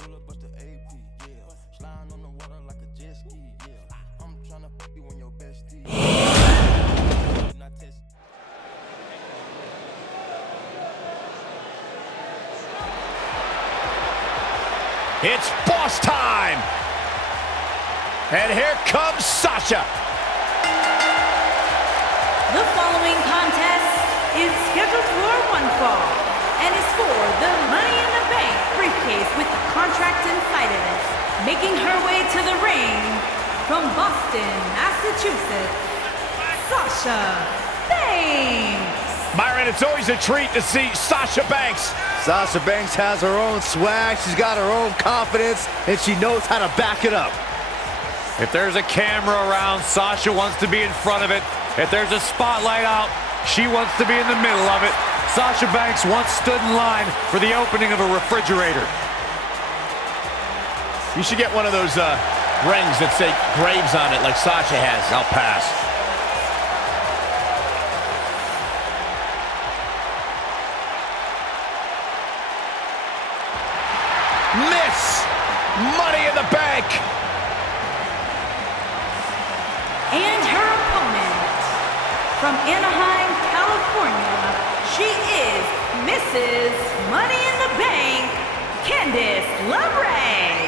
jeweler, bust the AP, yeah. Sliding on the water like a jet ski, yeah. I'm tryna fuck you on your bestie. Not test. It's boss time! And here comes Sasha. The following contest is scheduled for one fall and is for the Money in the Bank briefcase with the contract inside of it. Making her way to the ring from Boston, Massachusetts, Sasha Banks. Byron, it's always a treat to see Sasha Banks. Sasha Banks has her own swag, she's got her own confidence, and she knows how to back it up. If there's a camera around, Sasha wants to be in front of it. If there's a spotlight out, she wants to be in the middle of it. Sasha Banks once stood in line for the opening of a refrigerator. You should get one of those rings that say Graves on it like Sasha has. I'll pass. Miss! Money in the Bank! And her opponent, from Anaheim, California, she is Mrs. Money in the Bank, Candice LeRae.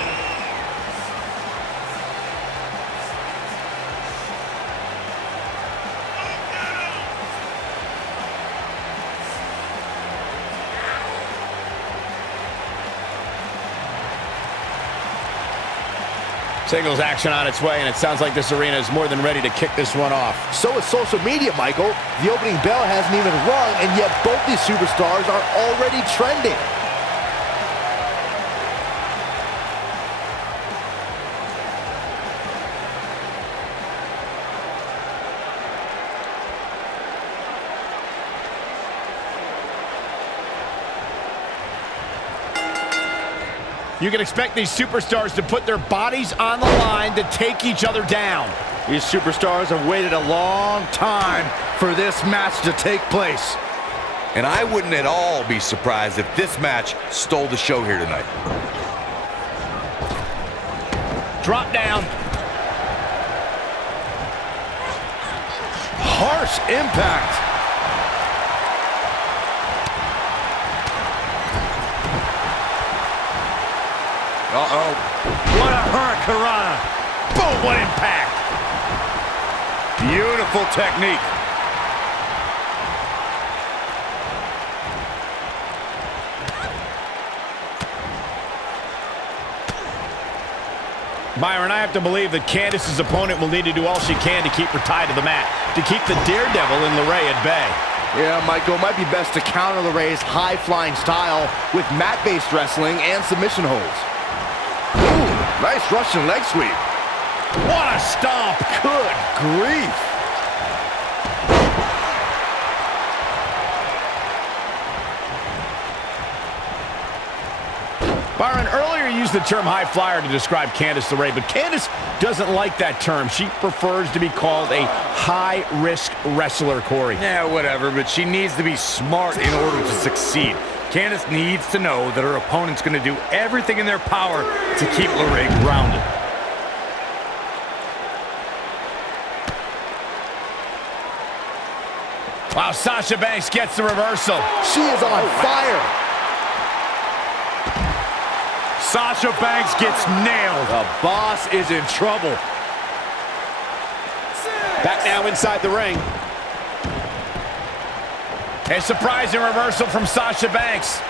Singles action on its way, and it sounds like this arena is more than ready to kick this one off. So is social media, Michael. The opening bell hasn't even rung, and yet both these superstars are already trending. You can expect these superstars to put their bodies on the line to take each other down. These superstars have waited a long time for this match to take place. And I wouldn't at all be surprised if this match stole the show here tonight. Drop down. Harsh impact. Uh-oh. What a hurricanrana. Boom, what impact. Beautiful technique. Byron, I have to believe that Candice's opponent will need to do all she can to keep her tied to the mat, to keep the daredevil in LeRae at bay. Yeah, Michael, it might be best to counter LeRae's high-flying style with mat-based wrestling and submission holds. Ooh, nice Russian leg sweep. What a stomp! Good grief. Byron, earlier you used the term high flyer to describe Candice LeRae, but Candice doesn't like that term. She prefers to be called a high-risk wrestler, Corey. Yeah, whatever, but she needs to be smart in order to succeed. Candice needs to know that her opponent's going to do everything in their power to keep LeRae grounded. Wow, Sasha Banks gets the reversal. She is on fire. Sasha Banks gets nailed. The boss is in trouble. Back now inside the ring. A surprising reversal from Sasha Banks.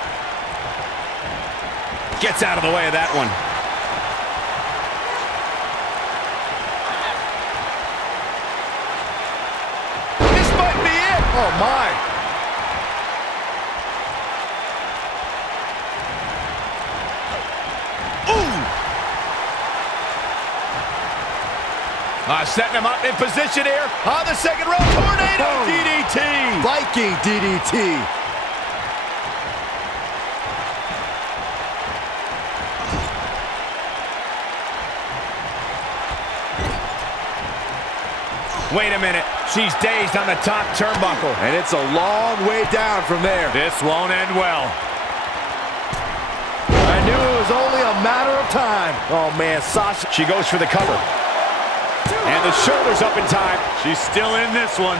Gets out of the way of that one. This might be it. Oh, my. Setting him up in position here on the second row. Tornado DDT. Viking DDT. Wait a minute. She's dazed on the top turnbuckle. And it's a long way down from there. This won't end well. I knew it was only a matter Oh, man, Sasha. She goes for the cover. And the shoulder's up in time. She's still in this one.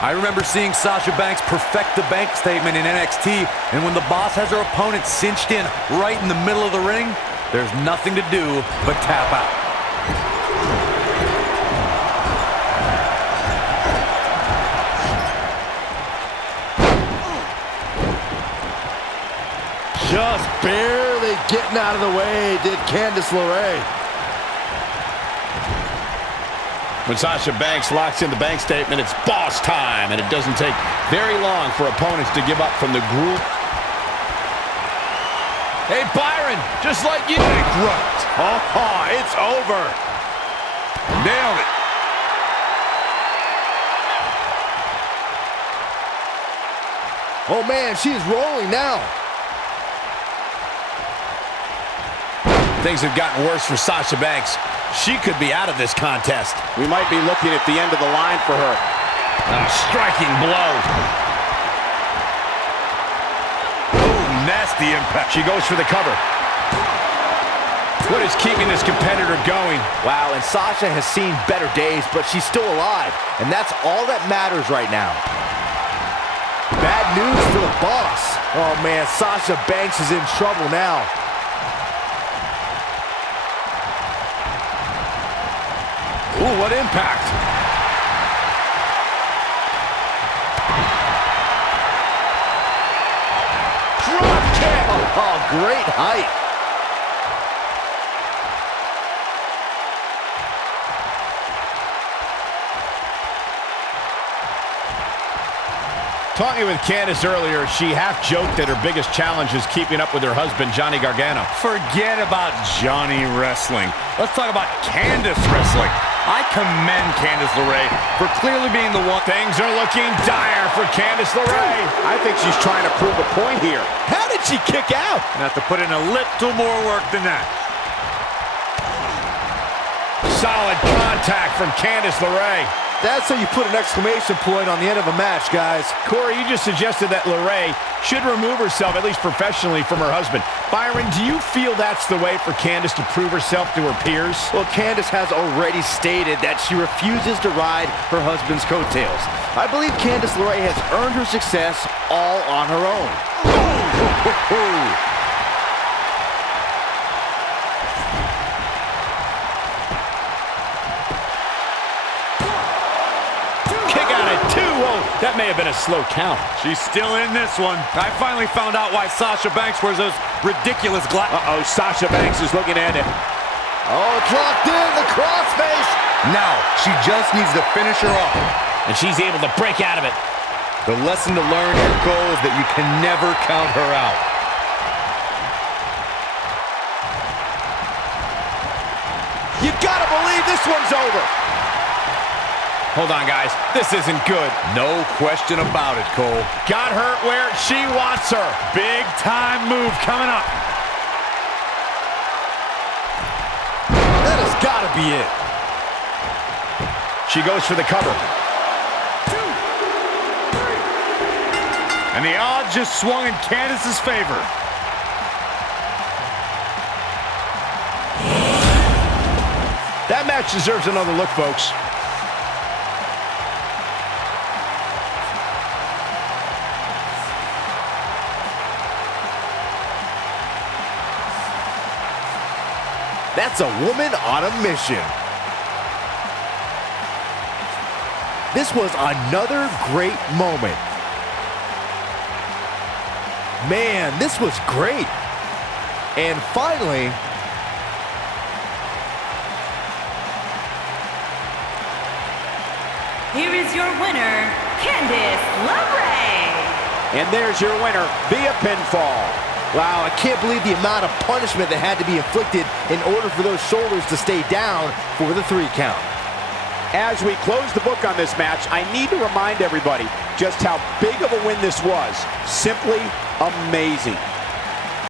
I remember seeing Sasha Banks perfect the bank statement in NXT, and when the boss has her opponent cinched in right in the middle of the ring, there's nothing to do but tap out. Just barely getting out of the way did Candice LeRae. When Sasha Banks locks in the bank statement, it's boss time, and it doesn't take very long for opponents to give up from the group. Hey, Byron, just like you. Big grunt. Oh, it's over. Nailed it. Oh, man, she's rolling now. Things have gotten worse for Sasha Banks. She could be out of this contest. We might be looking at the end of the line for her. A striking blow. Ooh, nasty impact. She goes for the cover. What is keeping this competitor going? Wow, and Sasha has seen better days, but she's still alive, and that's all that matters right now. Bad news for the boss. Oh, man, Sasha Banks is in trouble now. Ooh, what impact. Drop kick. Oh, great height. Talking with Candice earlier, she half-joked that her biggest challenge is keeping up with her husband, Johnny Gargano. Forget about Johnny wrestling. Let's talk about Candice wrestling. I commend Candice LeRae for clearly being the one. Things are looking dire for Candice LeRae. I think she's trying to prove a point here. How did she kick out? Not to put in a little more work than that. Solid contact from Candice LeRae. That's how you put an exclamation point on the end of a match, guys. Corey, you just suggested that LeRae should remove herself, at least professionally, from her husband. Byron, do you feel that's the way for Candice to prove herself to her peers? Well, Candice has already stated that she refuses to ride her husband's coattails. I believe Candice LeRae has earned her success all on her own. That may have been a slow count. She's still in this one. I finally found out why Sasha Banks wears those ridiculous glasses. Uh-oh, Sasha Banks is looking at it. Oh, it's locked in, the crossface. Now, she just needs to finish her off. And she's able to break out of it. The lesson to learn here, Cole, is that you can never count her out. You gotta believe this one's over. Hold on, guys. This isn't good. No question about it, Cole. Got her where she wants her. Big time move coming up. That has got to be it. She goes for the cover. 2, 3. And the odds just swung in Candice's favor. That match deserves another look, folks. That's a woman on a mission. This was another great moment. Man, this was great. And finally, Here is your winner, Candice LeRae. And there's your winner via pinfall. Wow, I can't believe the amount of punishment that had to be inflicted in order for those shoulders to stay down for the 3 count. As we close the book on this match, I need to remind everybody just how big of a win this was. Simply amazing.